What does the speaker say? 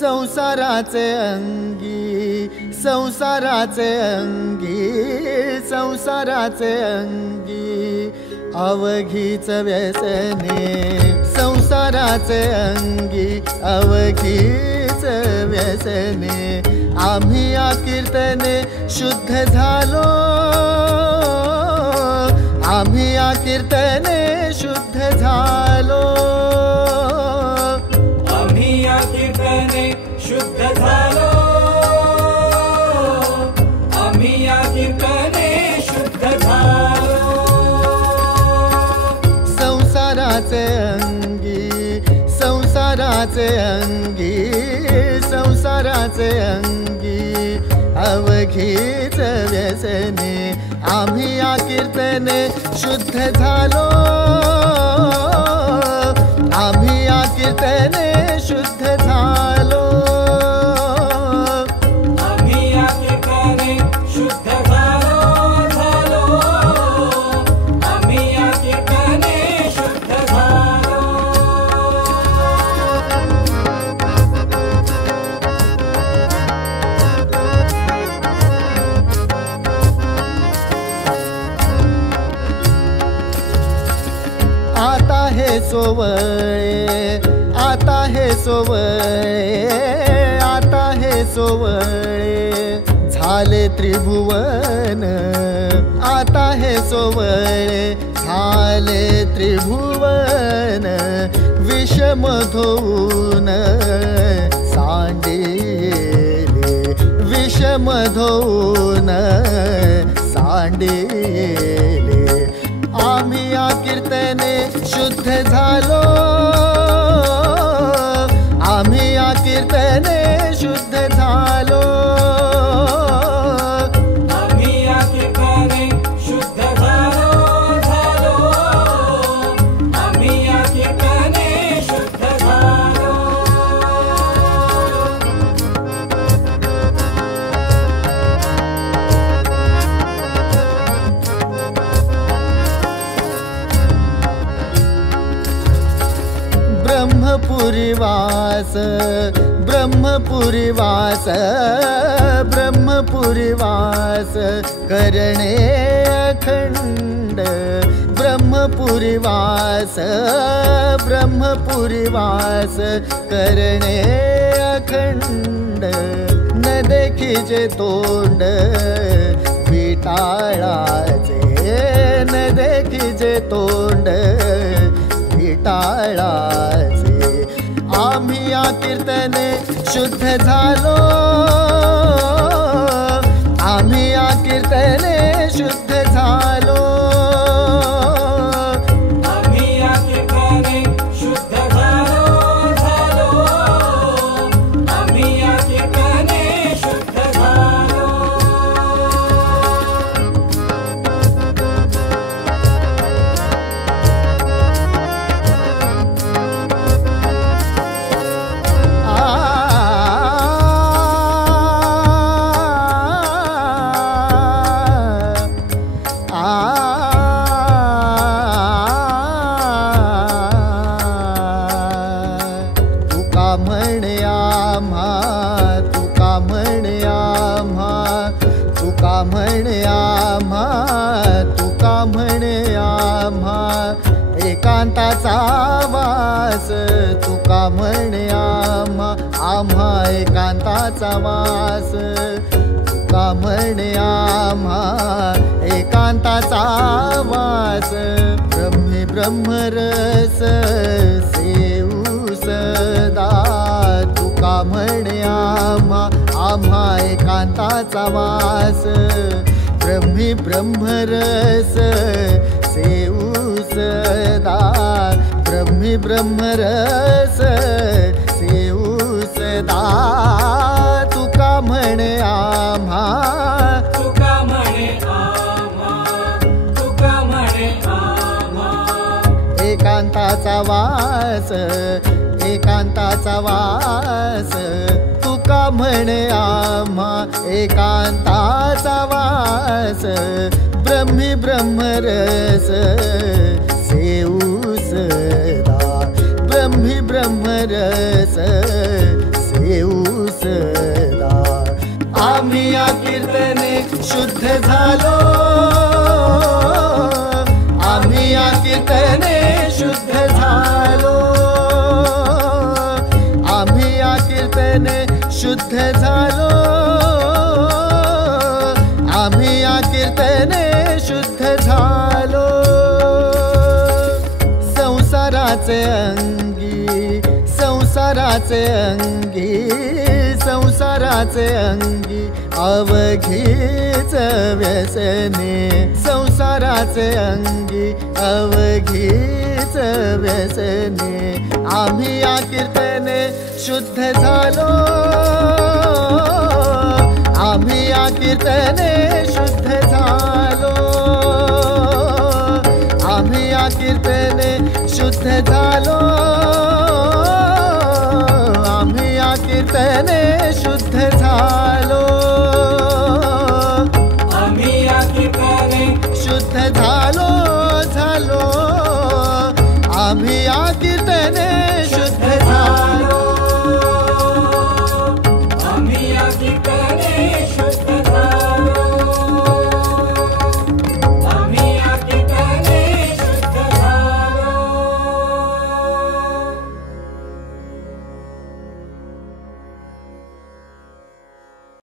संसाराचे अंगी संसाराचे अंगी संसाराचे अंगी अवघीच व्यसने संसाराचे अंगी अवघीच व्यसने आम्ही या कीर्तने शुद्ध झालो आम्ही या कीर्तने शुद्ध झालो आम्ही या कीर्तने शुद्ध झालो आम्ही या कीर्तने शुद्ध झालो संसाराचे अंगी संसाराचे अंगी संसाराचे अंगी अवघीच व्यसने आम्ही या कीर्तने शुद्ध झालो आम्ही या कीर्तने शुद्ध झालो आम्ही या कीर्तने शुद्ध झालो आम्ही या कीर्तने शुद्ध झालो आता हे सोवळे आता हे सोवळे आता हे सोवळे झाले त्रिभुवन आता हे सोवळे झाले त्रिभुवन विषम धोऊन सांडेले विषम धोऊन सांडेले आम्ही या कीर्तने शुद्ध झालो आम्ही या कीर्तने शुद्ध झालो आम्ही या कीर्तने शुद्ध झालो आम्ही या कीर्तने शुद्ध झालो ब्रह्मपुरीवास ब्रह्मपुरीवास ब्रह्मपुरीवास करणे अखंड ब्रह्मपुरीवास ब्रह्मपुरीवास करणे अखंड न देखीचे तोंड विटाळाचे न देखीचे तोंड विटाळाचे आम्ही या कीर्तने शुद्ध झालो आम्ही या कीर्तने शुद्ध झालो आम्ही या कीर्तने शुद्ध झालो आम्ही या कीर्तने शुद्ध झालो तुका म्हणे आम्हा तुका म्हणे आम्हा तुका म्हणे आम्हा तुका म्हणे आम्हा एकांताचा वास तुका म्हणे आम्हा आम्हा एकांताचा वास तुका म्हणे आम्हा एकांताचा वास ब्रह्मी ब्रह्मरस सेऊ सदा तुका म्हणे आम्हा आम्हा एकांताचा वास ब्रह्मी ब्रह्मरस सेऊ सदा ब्रह्मी ब्रह्मरस सेऊ सदा तुका म्हणे आम्हा तुका म्हणे आम्हा तुका म्हणे आम्हा एकांताचा वास एकांताचा वास तुका म्हणे आम्हा एकांताचा वास ब्रह्मी ब्रह्मरस सेऊ सदा ब्रह्मी ब्रह्मरस सेऊ सदा आम्ही या कीर्तने शुद्ध झालो आम्ही या कीर्तने शुद्ध झालो आम्ही या कीर्तने शुद्ध झालो आम्ही या कीर्तने शुद्ध झालो संसाराचे अंगी अवघीच व्यसने संसाराचे अंगी अवघीच व्यसने आम्ही या कीर्तने शुद्ध झालो आम्ही या कीर्तने शुद्ध झालो आम्ही या कीर्तने शुद्ध झालो आम्ही या कीर्तने शुद्ध झालो आम्ही या कीर्तने शुद्ध झालो आम्ही या कीर्तने